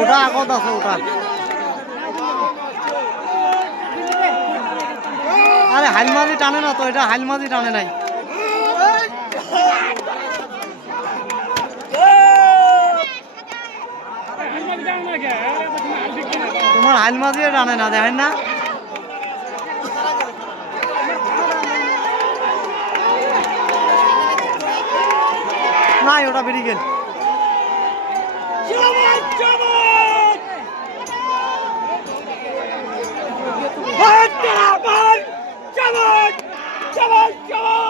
ওটা আগত আছে ওটা আরে হাইলমাজি টানে না তো এটা হাইলমাজি টানে নাই তোমার হাইলমাজি টানে না দেখেন না নাই ওটা বেরিয়ে গেল Come on!